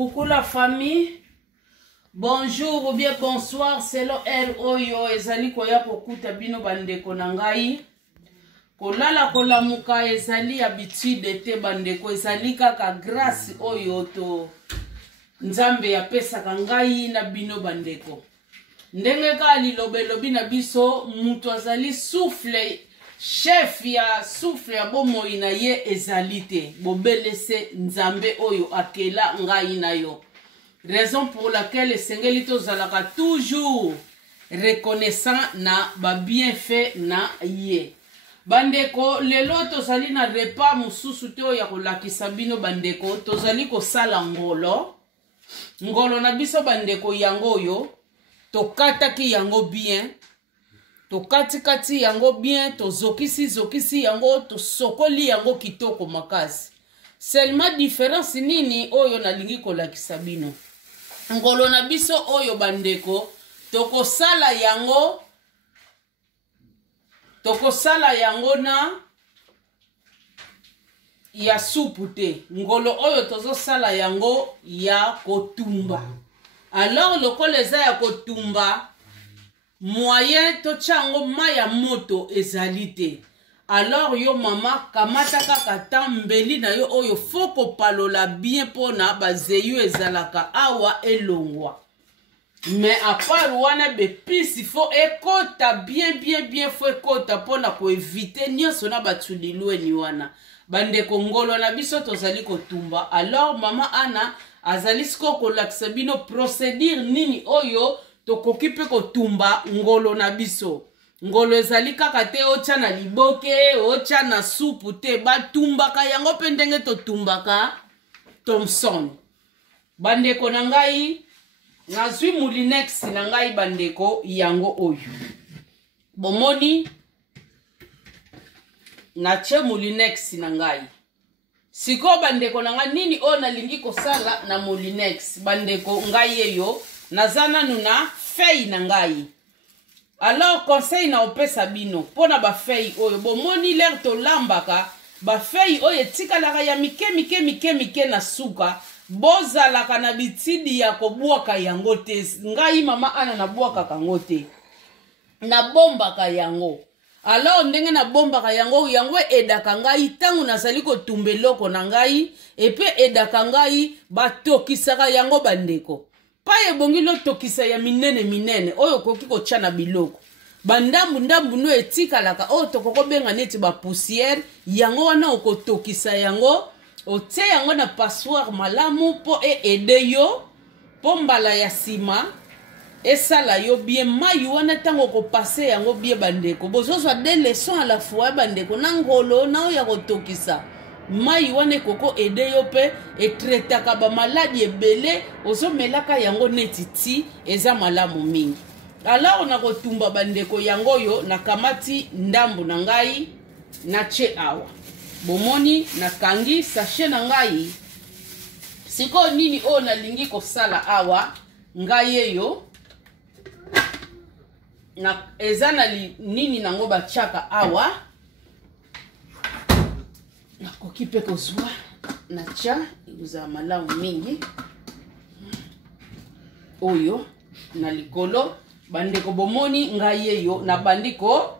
Coucou la famille. Bonjour ou bien bonsoir. C'est le Oyo. Ezali koya kokuta bino bandeko nangai. Kolala kolamuka ezali habitude te bandeko. Ezali kaka grâce oyo to Nzambe ya pesa kangai na bino bandeko. Ndenge kali lobelobi na biso mutu azali souffle. Chef ya souffle ya bomoi na ye ezali te. Bobelese Nzambe oyo akela ngai na yo. Raison pour laquelle sengeli tozalaka toujours reconnaissant na ba bienfait na ye. Bandeko lelo tozali na repas mususu te oyo ya kolakisa bino bandeko. Tozali kosala ngolo. Ngolo na biso bandeko yango oyo. Tokataki yango bien. To kati yango bien, to zokisi yango, to sokoli yango kitoko makasi. Seulement différence nini oyo na lingi kolakisa bino. Ngolo na biso oyo bandeko, tokosala yango na ya supu te. Ngolo oyo tozo sala yango ya kotumba. Alors lokola eza ya kotumba, moyen to chango maya moto ezalite. Alors yo mama kamata kaka tambeli na yo oyo foko palola bien pona bazeyu ezalaka awa elongwa. Mais à part wana bepisi fo ekota bien fo ekota pona ko éviter nyonso na batulilwe ni wana. Bande kongolo na biso tozali kotumba. Alors mama Ana azali siko kolakisa bino procédure nini oyo tokoki pe kotumba ngolo na biso. Ngolo ezali kaka te ocha na liboke, ocha na supu te, batumbaka yango pe ndenge totumbaka Thomson. Bandeko na ngai, nazwi Moulinex na ngai bandeko yango oyo. Bomoni, nache Moulinex na ngai. Siko bandeko na ngai nini o nalingi kosala na Moulinex. Bandeko ngai eyo, nazana nuna fei na ngai. Alors conseil na opesa bino pona ba fei oyo bomoni l'air to lambaka ba fei oyo tikalaka ya mike na suka bozalaka na bitidi ya kobwaka yango te. Ngai mama Ana na bwaka kango te. Na bombaka yango. Alors ndenge na bombaka yango edaka ngai tangu nazali kotumba eloko na ngai epe edaka ngai batokisaka yango bandeko. Paye bongi lo tokisa ya minene oyo koki kocha na biloko. Bandambu no etikalaka oyo tokoko benga neti ba poussière yango wana okotokisa yango otie yango na passoire malamu po ede yo po mbala ya sima esala yo bien mai wana tango ko passer yango bien bandeko. Bozozwa des leçons à la fois bandeko na ngolo na oyo ya kotokisa. Mai wane koko ede yo pe etretaka ba maladi ebele ozomelaka yango netiti eza malamu mingi. Alors na kotumba bandeko yango yo na kamati ndambu na ngai na che awa. Bomoni na kangi sachet na ngai. Siko nini o na lingi kosala awa ngai eyo. Na ezana nini nango bachaka awa. Nakoki pe kozwa na cha ikuza malamu mingi oyo na likolo bandeko bomoni ngai eyo na bandiko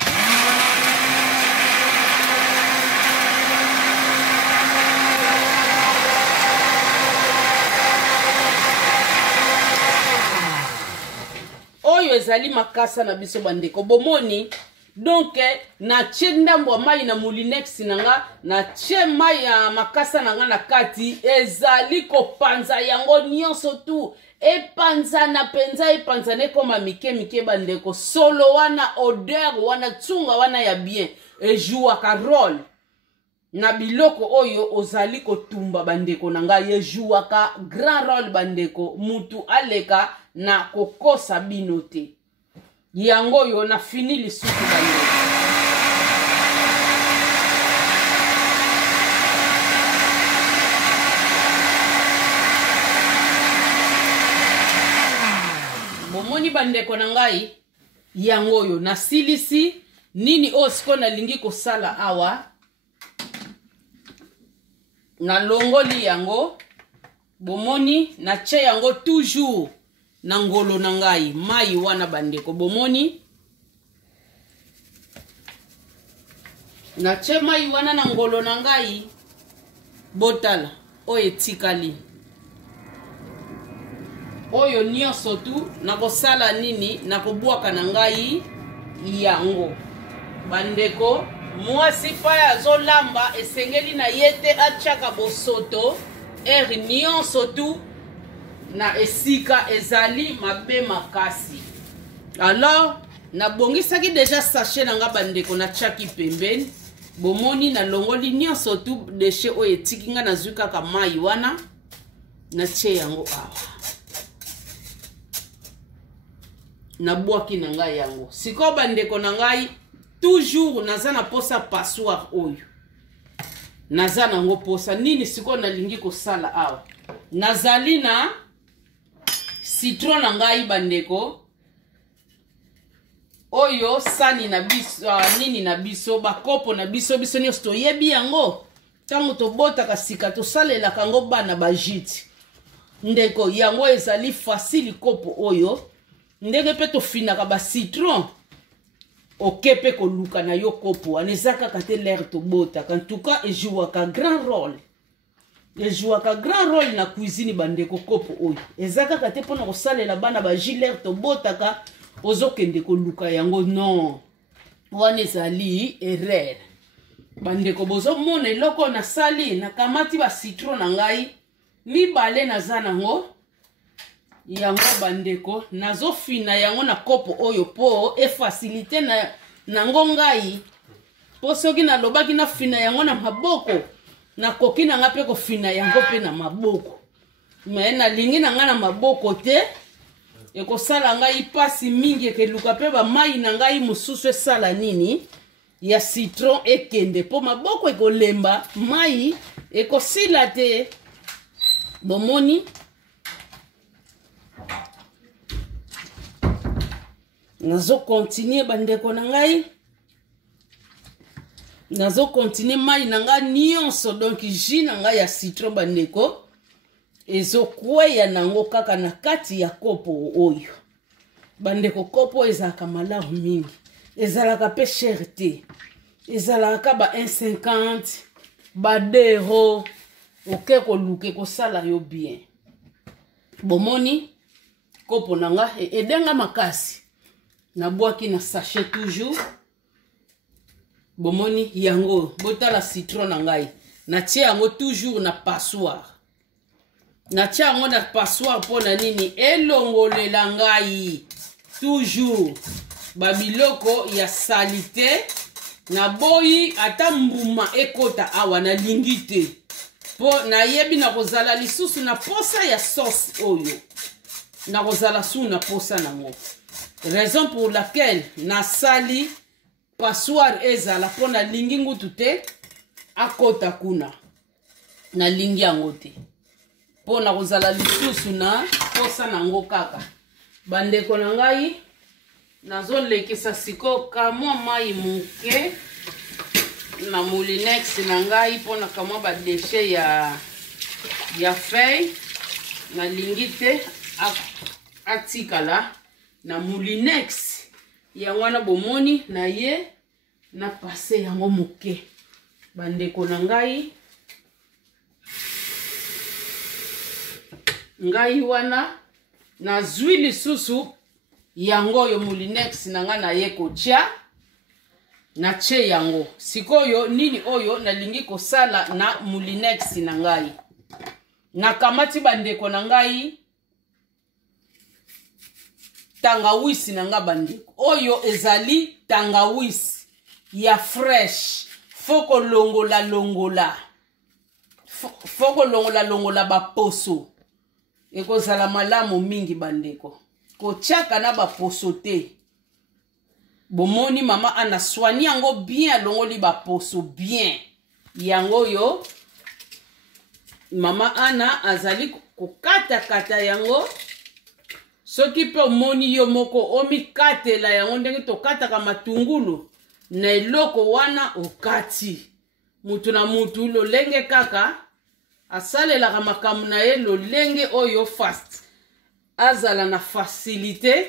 oyo ezali makasa na biso bandeko bomoni. Donc na tche ndambo mai na Moulinex nanga na tche mai ya makasa nanga na kati ezali kopanza yango nyonso tu epanza na penza epanza ne koma mike bandeko solo wana odeur wana tsunga wana ya bien ejuaka rôle na biloko oyo ozali kotumba bandeko nanga ejuaka grand rôle bandeko mutu aleka na kokosa bino te. Yango yo na fini lisuku bandeko. Bomoni bandeko na ngai yango yo na silisi nini osiko na lingi kosala awa na longoli yango bomoni na che yango toujours na ngolo na ngai mai wana bandeko bomoni na che mai wana na ngolo na ngai botala oyo etikali oyo nyonso tu nakosala nini nakobwaka na ngai yango bandeko mwasi pa azolamba esengeli na yete atiaka bosoto eri nyonso tu na esika ezali mabe makasi. Alors nabongisaki deja sachet na nga bandeko na tiaki pembeni bomoni na longoli nyonso tu deshe oyo etiki nga nazwi kaka mai wana na tie yango awa nabwaki na ngai yango sikoyo bandeko na ngai toujours naza na posa passoire oyo naza nango posa nini sikoyo nalingi kosala awa nazali na citron na ngai bandeko oyo sani na biso nini na biso bakopo na biso nyonso toyebi yango ntango tobotaka sika tosalelaka yango bana bajiti ndeko yango ezali facile kopo oyo ndenge mpe tofinaka bacitron oke mpe koluka na yo kopo wana eza kaka te lere tobotaka en tout cas ejouaka grand rôle na cuisine bandeko kopo oyo eza kaka te mpona kosalela bana bajilere tobotaka ozokende koluka yango non wana ezali erreur bandeko bozomona eloko nasali nakamati bacitron na ngai mibale naza nango yango bandeko nazofina yango na kopo oyo po efacilite nango ngai po soki nalobaki nafina yango na maboko nakoki na nga mpe kofina yango mpe na maboko me nalingi na nga na maboko te ekosala ngai pasi mingi ekeluka mpe bamai na ngai mosusu esala nini ya citron ekende po maboko ekolemba mai ekosila te bomoni nazo continue bandeko na ngai nazo continue mai na ngai nyonso donc jus na ngai ya citron bandeko ezokweya nango kaka na kati ya kopo oyo bandeko kopo ezalaka malamu mingi ezalaka mpe cher te ezalaka ba 1,50 ba 2 euros oke koluka kosala yo bien bomoni kopo na nga edenga makasi nabwaki na sachet toujours bomoni yango botala citron na ngai natie yango toujours na passoire natie yango na passoire mpona nini elongolela ngai toujours babiloko ya salite naboyi ata mbuma ekota awa nalingi te po nayebi nakozala lisusu na posa ya sauce oyo nakozala su na posa nango raison pour laquelle nasali passoire ezala po nalingi ngutu te akota kuna nalingi yango te po nakozala lisusu na posa nango kaka bandeko na ngai nazolekisa siko kamwa mai muke na moulinex na ngai mpona kamwa badeshe ya feuille nalingi te atikala na moulinex yango wana bomoni na ye na pase yango muke bandeko na ngai wana nazwi lisusu yango yo moulinex na nga na ye kotia na che yango sikoyo nini oyo nalingi kosala na moulinex na ngai nakamati bandeko na ngai tangawisi na nga bandeko oyo ezali tangawisi ya fresh foko longola baposo ekozala malamu mingi bandeko kotiaka na baposo te bomoni mama ana soigné yango bien alongoli baposo bien yango yo mama ana azali kokatakata yango soki pe omoni yo moko omikatela yango ndenge tokataka matungulu na eloko wana okati mutu na mutu lolenge kaka asalelaka makambo na ye lolenge oyo fast azala na facilité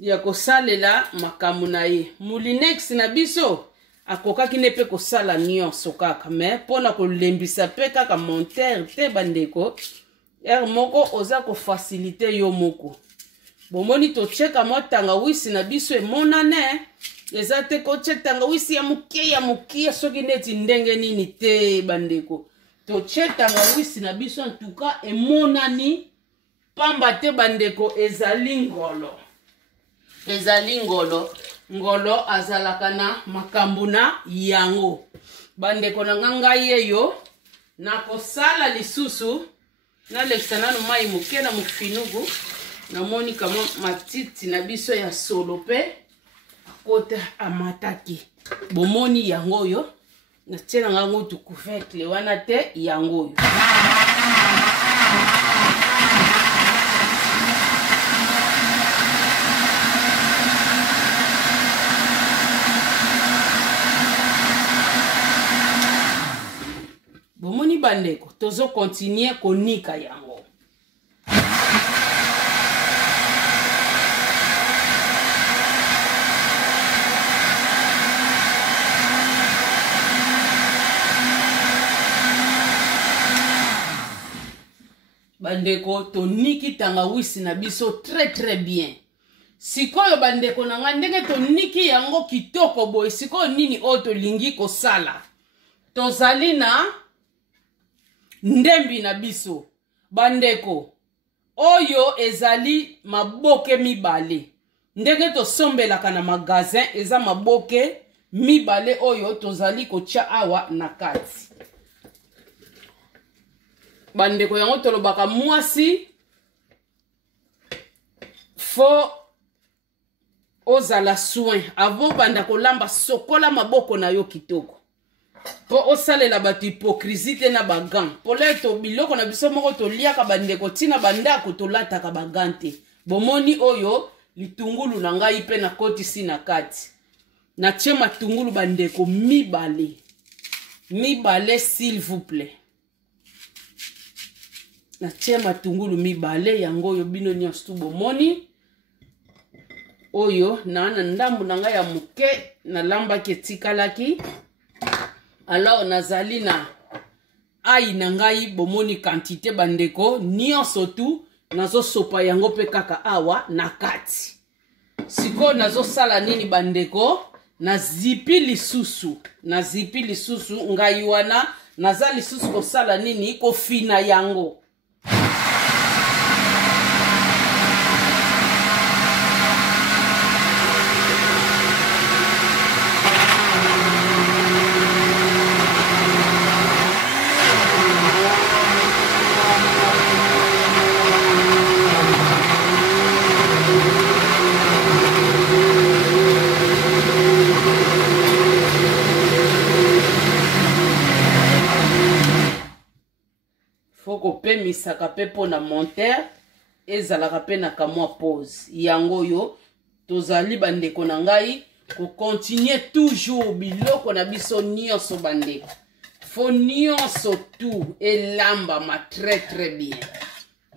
ya kosalela makambo na ye. Moulinex na biso akokaki ne pe kosala nyonso kaka me mpona kolembisa pe kaka montere te bandeko moko oza kofacilité yo moko. Bomoni tocheka mwa tangawisi na biso emonane eza te koche tangawisi ya mukie soki neti ndenge nini te bandeko. Toche tangawisi na biso en tout cas emonani pamba te bandeko ezali ngolo. Ezali ngolo. Ngolo azalaka na makambo na yango. Bandeko na ngai yeyo na kosala lisusu na lekisana no mai muke na mufinugu na moni kama matiti na biso ya solo pe akota amataki. Bomoni yango yo na tena ngango tu couvercle wana te yango yo. Bomoni bandeko tozo continuer konika yango. Bandeko toniki tangawisi na biso très bien. Sikoyo bandeko nanga ndenge toniki yango kitoko boy. Sikoyo nini o tolingi kosala. Tozali na ndembi na biso. Bandeko oyo ezali maboke mibale. Ndenge tosombelaka na magazin eza maboke mibale oyo tozali kotia awa na kati. Bandeko yango tolobaka mwasi fo ozala soin avant banda kolamba sokola maboko na yo kitoko. Po osalela batu hypocrisie te na bagan. Poleto biloko na biso moko toliaka bandeko tina bandako tolataka bagante. Bomoni oyo litungulu na ngai pe na koti si na kati. Na tie matungulu bandeko mibale. Mibale s'il vous plaît. Na tie matungulu mibale yango yo bino nyonso bomoni. Oyo na ndambu na ngai ya muke na lamba ke tikalaki. Alors nazali na ai na ngai bomoni quantité bandeko nyonso tu nazo sopa yango pe kaka awa na kati. Siko nazo sala nini bandeko na zipi lisusu ngai wana naza lisusu ko sala nini ko fina yango. Foko pe misaka pe pona monter ezalaka pe na kamwa pause yango yo tozali bandeko na ngai ko continuer toujours biloko na biso nyonso bandeko faut nyonso tout elamba ma très bien.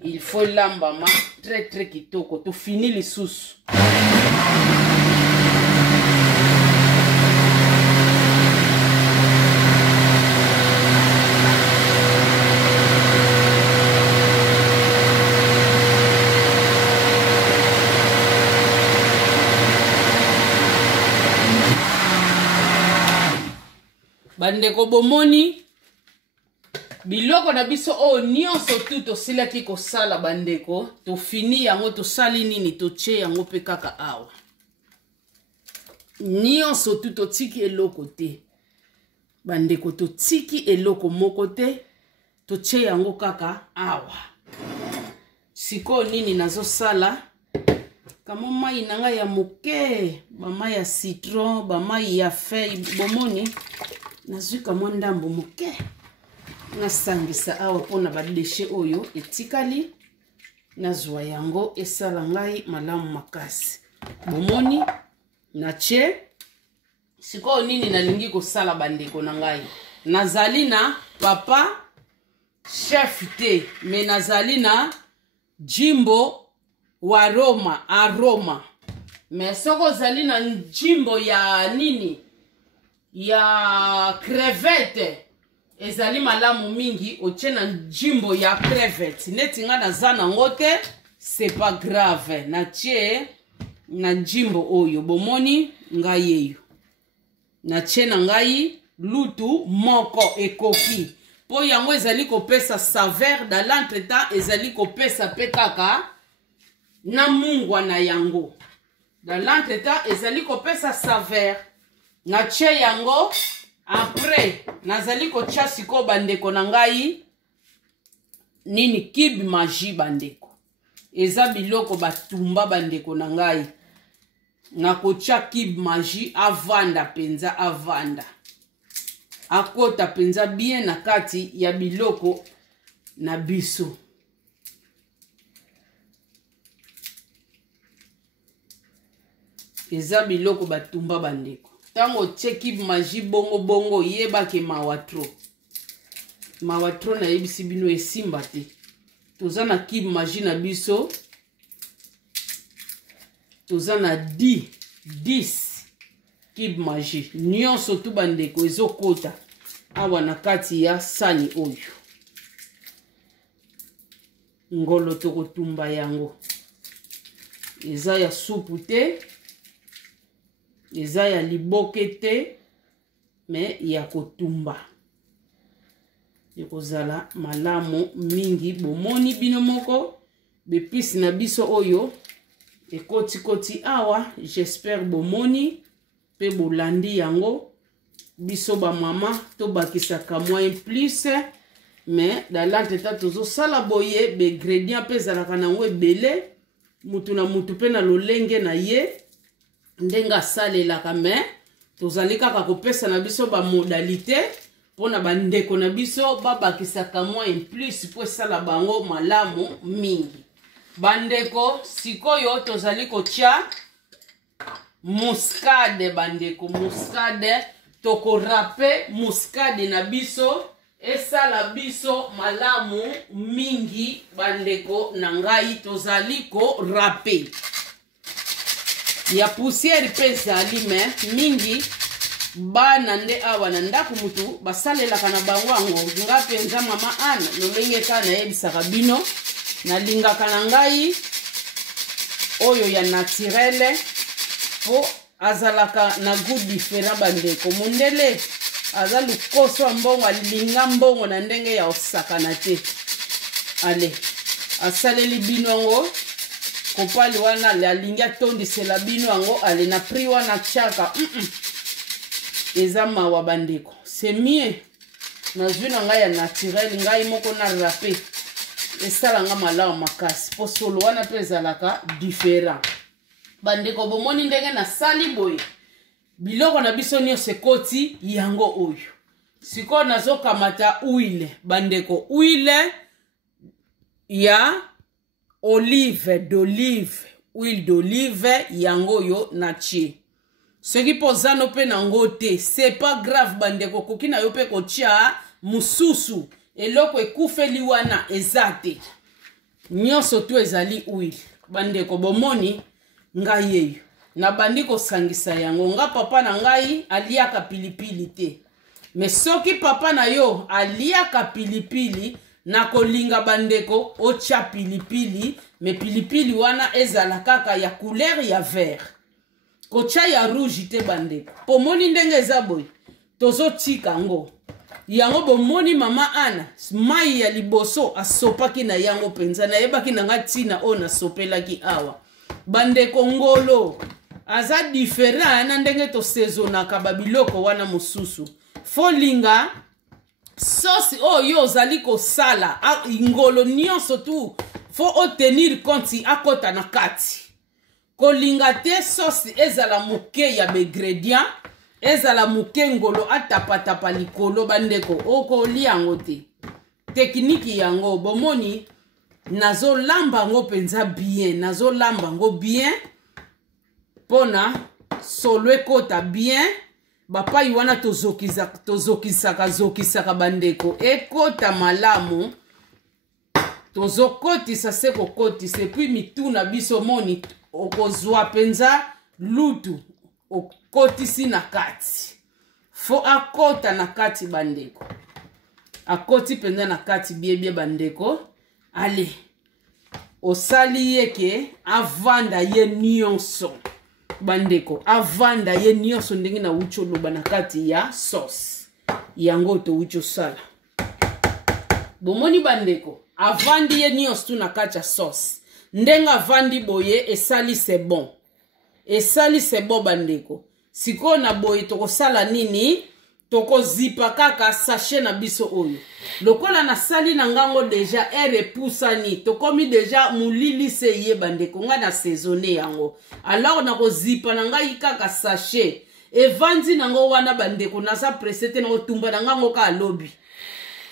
Il faut lamba ma très kitoko to fini lisusu. Bandeko bomoni biloko na biso o nyonso tu tosilaki kosala bandeko to fini yango to sali nini to che yango pe kaka awa. Nyonso tu to tiki eloko te. Bandeko to tiki eloko moko te to che yango kaka awa. Siko nini nazo sala kamo mai nanga ya muke, ba mai ya citron, ba mai ya feuille bomoni. Nazuka mwandambo muke. Nasangisa awa pona badeshe oyo etikali. Nazwa yango esala ngai malamu makasi. Bomoni nache. Siko nini nalingi kosala bandeko na ngai. Nazali na papa chef te me nazali na jimbo wa aroma me soko ozali na jimbo ya nini ya crevette ezali malamu mingi otie na jimbo ya crevette neti nga naza nango te c'est pas grave natie na jimbo oyo bomoni ngai eyo natie na ngai lutu moko ekoki po yango ezali kopesa saveur dans l'entretemps ezali kopesa pe kaka na mungwa na yango dans l'entretemps ezali kopesa saveur natie yango après nazali kotia siko bandeko na ngai nini kibe magie bandeko eza biloko batumba bandeko na ngai nakotia kibe magie avanda penza avanda akota penza bien na kati ya biloko na biso eza biloko batumba bandeko tango tie kibe magie bongo yebake mawatro na yebisi bino esimba te toza na kibe magie na biso toza na 10 kibe magie nyonso tu bandeko ezokota awa na kati ya sani oyo ngolo tokotumba yango eza ya supu te eza ya liboke te me ya kotumba ekozala malamu mingi bomoni bino moko bepisi na biso oyo ekoti awa j'espère bomoni pe bolandi yango biso ba mama to bakisaka moins plus mais dans l'entretemps tozosala boye ingrédients pe zalaka nango ebele mutu na mutu pe na lolenge na ye ndenga asalelaka me tozali kaka kopesa na biso ba modalité pona bandeko na biso babakisaka moins plus po esala bango malamu mingi bandeko sikoyo tozali kotia muscade bandeko muscade tokorape muscade na biso esala biso malamu mingi bandeko na ngai tozali korape ya poussière pe ezali me mingi bana nde awa na ndako mutu basalelaka na bango yango nga mpenza mama ana lolenge kaka nayebisaka bino nalingaka na ngai oyo ya naturele po azalaka na goût différent bandeko mundele aza lukoso ya mbongo alinga mbongo na ndenge ya osakana te ale asaleli bino yango kopali wana alingi atondisela bino yango ale na prix wana tiaka eza mawa bandeko c'est mieux nazwi na ngai ya naturel ngai moko na rape esalanga malamu makasi po solo wana mpe ezalaka différent bandeko bomoni ndenge nasali boye biloko na biso nyonso ekoti yango oyo sikoyo nazokamata huile bandeko huile ya huile d'olive yango oyo natie soki poza no pe nango te c'est pas grave bandeko koki na yo pe kotia mususu eloko ekufeli wana eza te nyonso tu ezali huile bandeko bomoni ngai eyo na bandi kosangisa yango nga papa na ngai aliaka pilipili te me soki papa na yo aliaka pilipili na kolinga bandeko otia pilipili me pilipili wana ezala kaka ya couleur ya vert kotia ya rouge te bandeko pomoni ndenge eza boye tozotika yango yango bomoni mama ana mai ya liboso asopaki na yango penza nayebaki na nga ntina oyo nasopelaki awa bandeko ngolo aza différent na ndenge tosezonaka babiloko wana mosusu folinga sosi oyo ozali kosala ngolo nyonso tu fo otenir compte akota na kati kolinga te sosi ezala moke ya baingrédient ezala moke ngolo atapatapa likolo bandeko okolia yango te tekniki yango bomoni nazolamba ngo penza bien nazolamba ngo bien pona solo ekota bien bapai wana tozokisaka bandeko ekota malamu tozokotisa se kokotisa epuis mituna biso moni okozwa penza lutu okotisi na kati fo akota na kati bandeko akoti penza na kati biebie bandeko ale osali yeke avanda ye nyonso bandeko avanda ye nyonso ndenge na ucho loba na kati ya sauce yango to ucho sala bomoni bandeko avandi ye nyonso tu na kati ya sauce ndenga avandi boye esali c'est bon bandeko siko na boye tokosala nini tokozipa kaka sachet na biso oyo lokola na sali na ngango deja repusani tokomi deja mulili se ye bandeko nga na saisonné yango alors na kozipa na ngai kaka sachet evandi nango wana bandeko naza presete na kotumba na ngango ka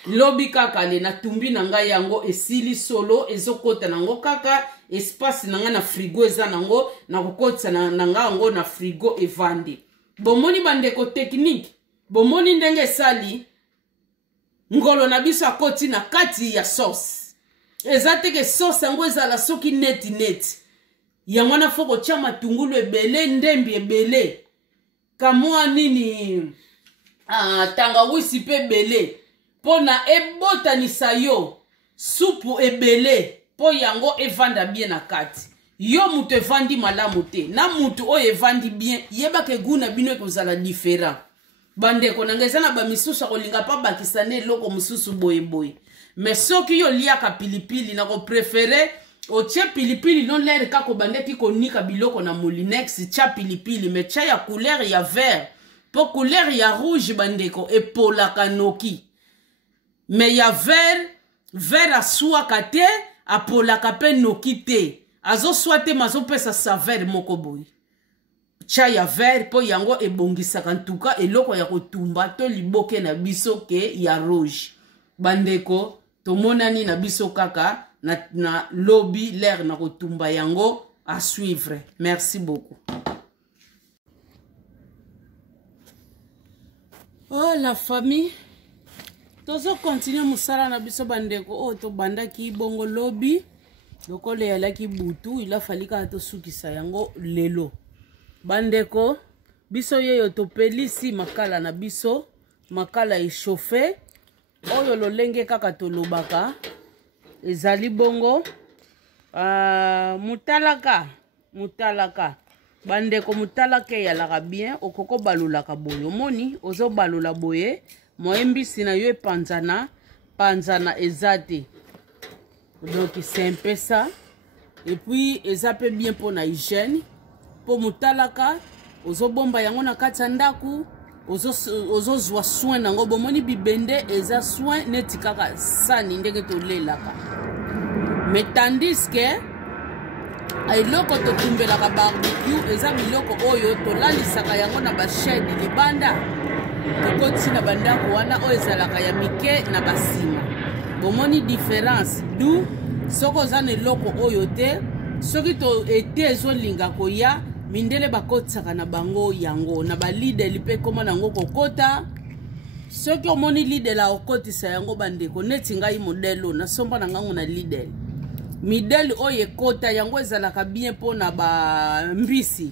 lobi kaka le na tumbi na ngai yango esili solo ezokota nango kaka espace na nga na frigo eza nango na kokotisa na ngango na frigo evandi bomoni bandeko technique bomoni ndenge esali ngolo na biso akoti na kati ya sauce eza teke sauce yango ezala soki neti yango na foko tia matungulu ebele ndembi ebele kamwa nini tangawisi pe ebele pona ebotanisa yo supu ebele po yango evanda bien na kati yo mutu evandi malamu te na mutu oyo evandi bien yebake guna bino ekozala différent bandeko nanga eza na bamisusu akolinga pa bakisane eloko mosusu boyeboye mais soki yo liaka pilipili na koprefere otie pilipili non lere kako bandeki konika biloko na molinex tia pilipili mais tia ya couleur ya vert po couleur ya rouge bandeko epolaka noki mais ya vert aswaka te apolaka pe noki te azoswa te mazopesa saveur moko boye tia ya vert po yango ebongisaka ntuka eloko ya kotumba to liboke na biso ke ya rouge bandeko tomonani na biso kaka na lobby l'air na kotumba yango à suivre. Merci beaucoup. Oh la famille, tozo continue musala na biso bandeko o to bandaki bongo lobby lokole yalaki butu ila falika to sukisa yango lelo bandeko biso yeyo to pelisi makala na biso makala échauffé oyo lolenge kaka to lobaka ezali bongo mutalaka bandeko mutalaka yalaka bien okoko balulaka boye omoni ozo balula boye moyembisi na yo epanzana ezate donc c'est un peu ça et puis ezape bien pour na hygiène pour mutalaka ozo bomba yango na kati ya ndaku ozo zwa soin nango bomoni bibende eza soin neti kaka sani ndenge tolelaka mais tandis que eloko totumbelaka barbecue eza biloko oyo tolalisaka yango na bashedi libanda tokoti na bandako wana oyo ezalaka ya mike na basima bomoni différence du soko oza na eloko oyo te soki to ete ezolinga koya mindele bakotisaka na bango yango na balideli mpe koma nango kokota soki omoni lidela okotisa yango bandeko neti ngai modelo nasomba na ngango na lideli mideli oyo ekota yango ezalaka bien mpo na bambisi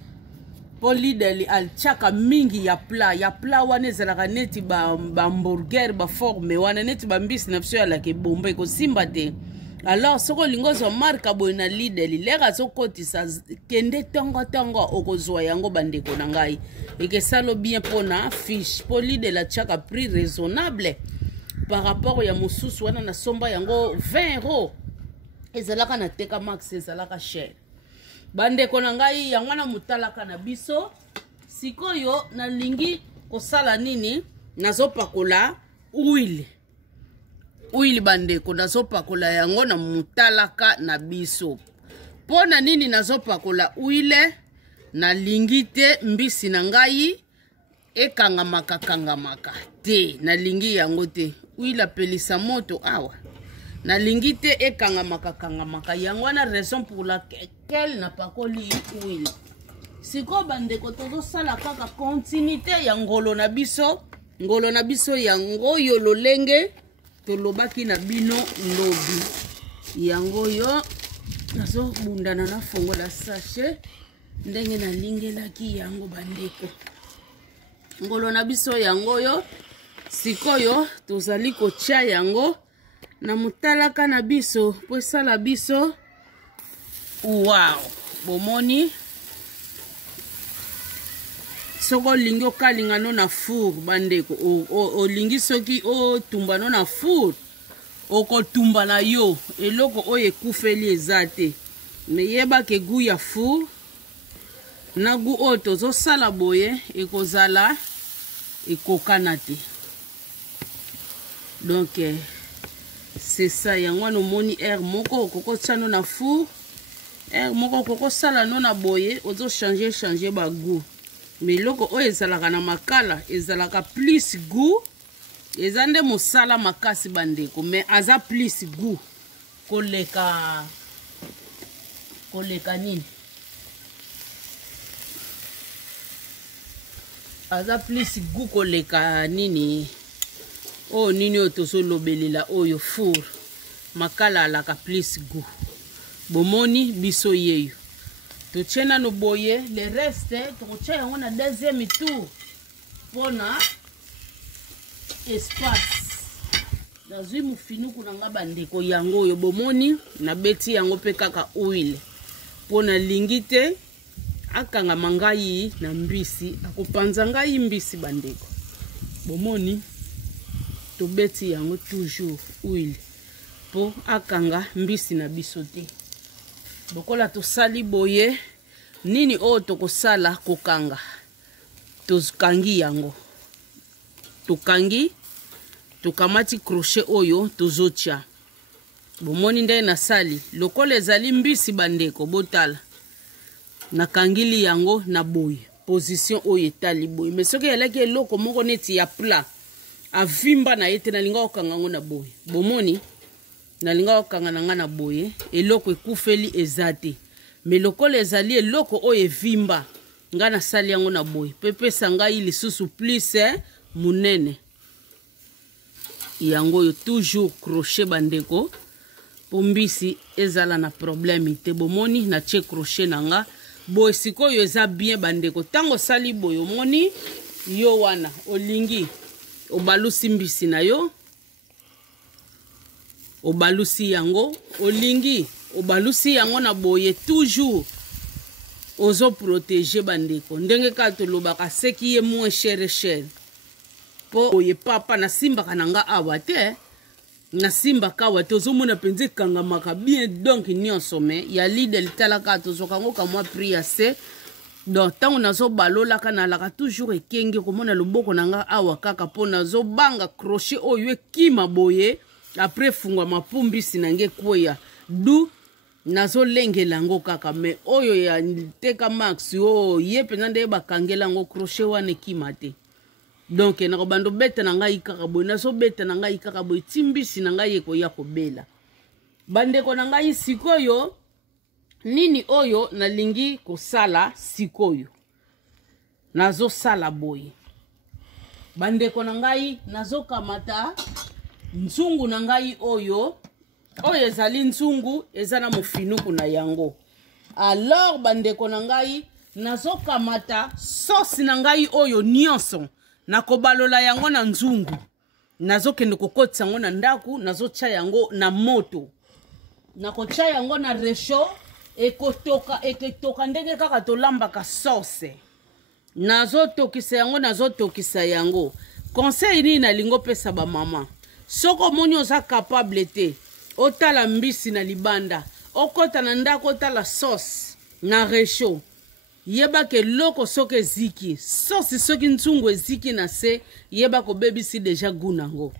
mpo lideli altiaka mingi ya plat wana ezalaka neti bahamburger baforme wana neti bambisi na biso yalaka ebomba ekosimba te alors soko olingi ozwa marka boye na lideli leka azokotisa kende tongotongo okozwa yango bandeko na ngai ekesalo bien mpo na fiche mpo lideli atiaka prix raisonnable par rapport ya mosusu wana nasomba yango 20 € ezalaka na teka max ezalaka cher bandeko na ngai yango na mutalaka na biso sikoyo nalingi kosala nini nazopakola huile bandeko nazopakola yango na mutalaka na biso pona nini nazopakola huile nalingi te mbisi na ngai ekangamaka te nalingi yango te huile apelisa moto awa nalingi te ekangamaka yango wana raison pour laquelle napakoli huile siko bandeko tozosala kaka continuité ya ngolo na biso. Ngolo na biso yango yo lolenge tolobaki na bino lobi. Yango yo nazo bundana na fongola sachet ndenge na lingelaki yango bandeko. Ngolo na biso yango yo sikoyo tozali kotia yango na mutalaka na biso po esala biso. Wow, bomoni soko lingi okalinga no na four bandeko olingi soki otumba no na four okotumba na yo eloko oyo ekufeli eza te. Me yeba ke gu ya four na gu oyo tozosala boye ekozala ekokana te. Donc c'est ça yango no moni air moko okokotia no na four air moko okokosala no na boye ozo changer ba goût. Mais loko oyo ezalaka na makala ezalaka plus goût. Eza nde mosala makasi bandeko mais aza plus goût koleka nini. Aza plus goût koleka nini. Oh nini oyo tozolobelela oyo four makala alaka plus goût. Bomoni biso yeyo totiena no boye le reste tokotia yango na deuxième tour pona espace. Nazwi mufinuku nanga bandeko yango oyo bomoni na beti yango pe kaka oil pona lingi te akanga mangai na mbisi akopanza ngai mbisi bandeko. Bomoni to beti yango toujours oil po akanga mbisi na biso te. Bokola tosali boye nini oyo tokosala kokanga tokangi yango tokangi tokamati crochet oyo tozotia. Bomoni nde nasali lokola ezali mbisi bandeko botala nakangili yango na boye position oyo etali boye. Mais soki eleki eloko moko neti ya plat avimba na yete nalinga okanga ngo na boye. Bomoni nalinga okanga nanga na boye eloko ekufeli ezate. Mais lokola ezali eloko oyo evimba nga nasali yango na boye pepesa ngai lisusu plus munene yango yo toujours crochet bandeko po mbisi ezala na problème te. Bomoni na tie crochet nanga boye sikoyo eza bien bandeko. Tango sali boye omoni yo wana olingi obalusi mbisi na yo obalusi yango olingi obalusi yango na boye toujours ozo protéger bandeko ndenge ka tolobaka seki ye moins cher po oye papa na simba kananga awa te na simba kawa tozomona penze kangamaka bien. Donc nyonso me ya Lidl talaka tozokango kamwa prix assez. Donc tango nazo balola kana laka toujours ekenge komona loboko nanga awa kaka po nazo banga crochet oyo ekima boye après fungwa mapumbisi nange kweya du nazo lengela ngo kaka. Me oyo ya teka max yo ye pena nde bakangela ngo crochet wane kima te. Donc na ko bando beta nanga ikaka boy nazo beta nanga ikaka boy timbisi nanga yeko ya kobela bandeko nanga sikoyo nini oyo nalingi kosala sikoyo nazo sala boy bandeko nangai nazo kamata nzungu nangai oyo ezali nzungu ezana mofinuku na yango. Alors bandeko nangai nazo kamata sauce nangai oyo nyonso nakobalola yango na nzungu nazo kende kokotisa yango na ndaku nazo tia yango na moto nakotia yango na resho ekotoka ndenge kaka tolambaka sauce nazo tokisa yango. Conseil ni nalingo pesa ba mama soko moni oza capable te otala mbisi na libanda okota na ndako otala sauce na resho yeba ke loko soke ziki sauce soki nzungu eziki na se yeba ko bebisi deja gunango.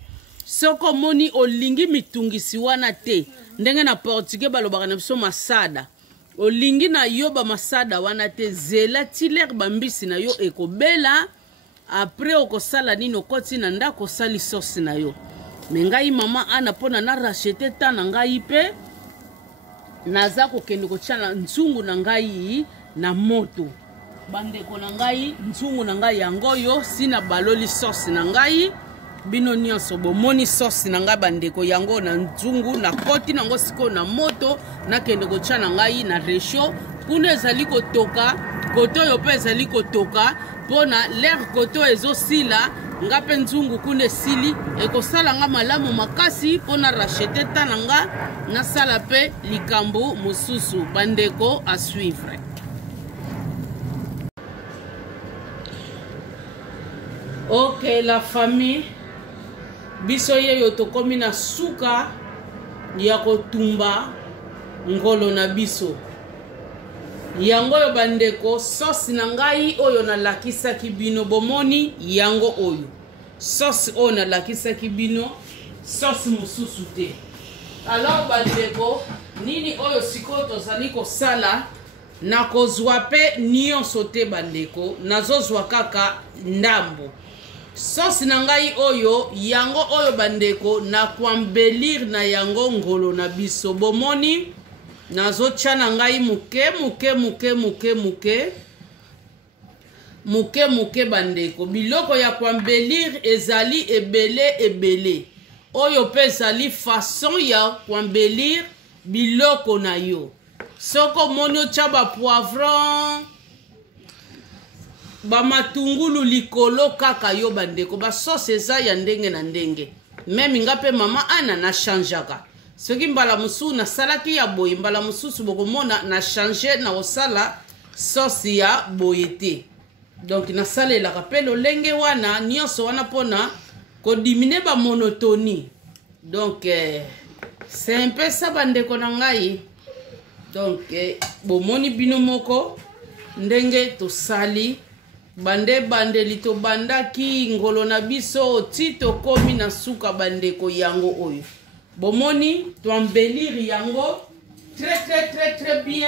Soko moni olingi mitungisi wana te ndenge na portugais balobaka na biso masada olingi na yoba masada wana te zela tiler bambisi na yo ekobela après okosala nini okoti na ndako sali sauce na yo. Mengai mama ana pona na racheter ta na ngai pe naza kokende kotia na nzungu na ngai na moto bandeko na ngai nzungu na ngai yango yo sina baloli sauce na ngai bino nyonso bomoni sauce na ngai bandeko yango na nzungu na koti nango siko na moto nakende kotia na ngai na resho kuna ezali kotoka koto oyo mpe ezali kotoka mpona lere koto ezosila nga mpe nzungu kuna esili ekosala nga malamu makasi mpona rachete ta na nga nasala mpe likambo mosusu bandeko a suivre. Ok la famille biso yeyo tokomi na suka ya kotumba ngolo na biso yango yo bandeko sauce na ngai oyo nalakisaki bino bomoni yango oyo sauce oyo nalakisaki bino sauce mosusu te. Alors bandeko nini oyo sikoyo tozali kosala nakozwa pe nyonso te bandeko nazozwa kaka ndambo sauce na ngai oyo yango oyo bandeko na kwambelir na yango ngolo na biso bomoni nazotia na ngai muke bandeko biloko ya kwambelir ezali ebele oyo pe ezali façon ya kwambelir biloko na yo soko moni otia ba poivron ba matungulu likolo kaka yo bandeko ba sauce eza ya ndenge na ndenge meme nga pe mama ana na changeaka soki mbala musu na salaki ya boye mbala mususu bokomona na changer na osala sauce ya boye te donc na salelaka pe lolenge wana nyonso wana pona kodimine ba monotonie donc c'est un peu ça bandeko na ngai donc bomoni bino moko ndenge tosali bandeli to bandaki ngolo na biso ti tokomi na suka bandeko yango oyo bomoni toembellir yango très bien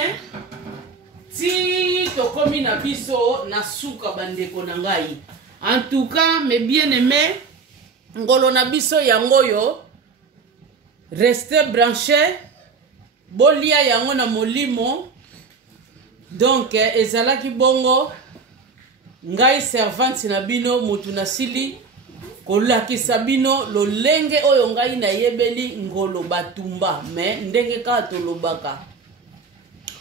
ti tokomi na biso na suka bandeko na ngai. En tout cas mes bien-aimés ngolo na biso yango yo restez branchés bolia yango na molimo donc ezalaki bongo ngai servante na bino mutu na sili kolakisa bino lolenge oyo ngai na yebeli ngolo batumba mais ndenge ka tolobaka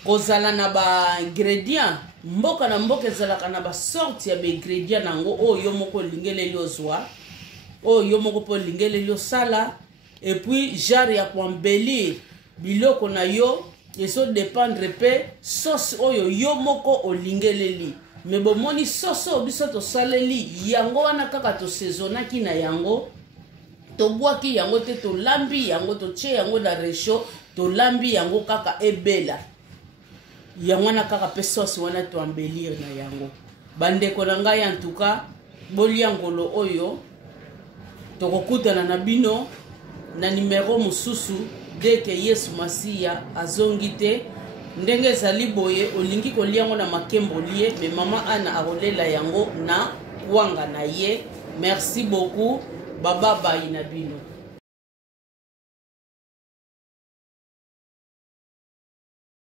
kozala na ba ingrédients mboka na mboka ezalaka na ba sorte ya ba ingrédients nango oyo moko lingeleli ozwa oyo moko po lingeleli osala et puis genre ya kwambelir biloko na yo eso dépendre pe sauce oyo yo moko olingeleli me bomoni sauce oyo biso tosaleli yango wana kaka tosezonaki na yango tobwaki yango te tolambi yango totie yango na resho tolambi yango kaka ebela yango wana kaka pe sauce wana toembellir na yango bandeko na ngai en tout cas bolia ngolo oyo tokokutana na bino na numero mususu deke Yesu Masiya azongi te ndenge ezali boye olingi koliango na makembo lie me mama ana akolela yango na kwanga na ye. Merci beaucoup baba bayi na bino.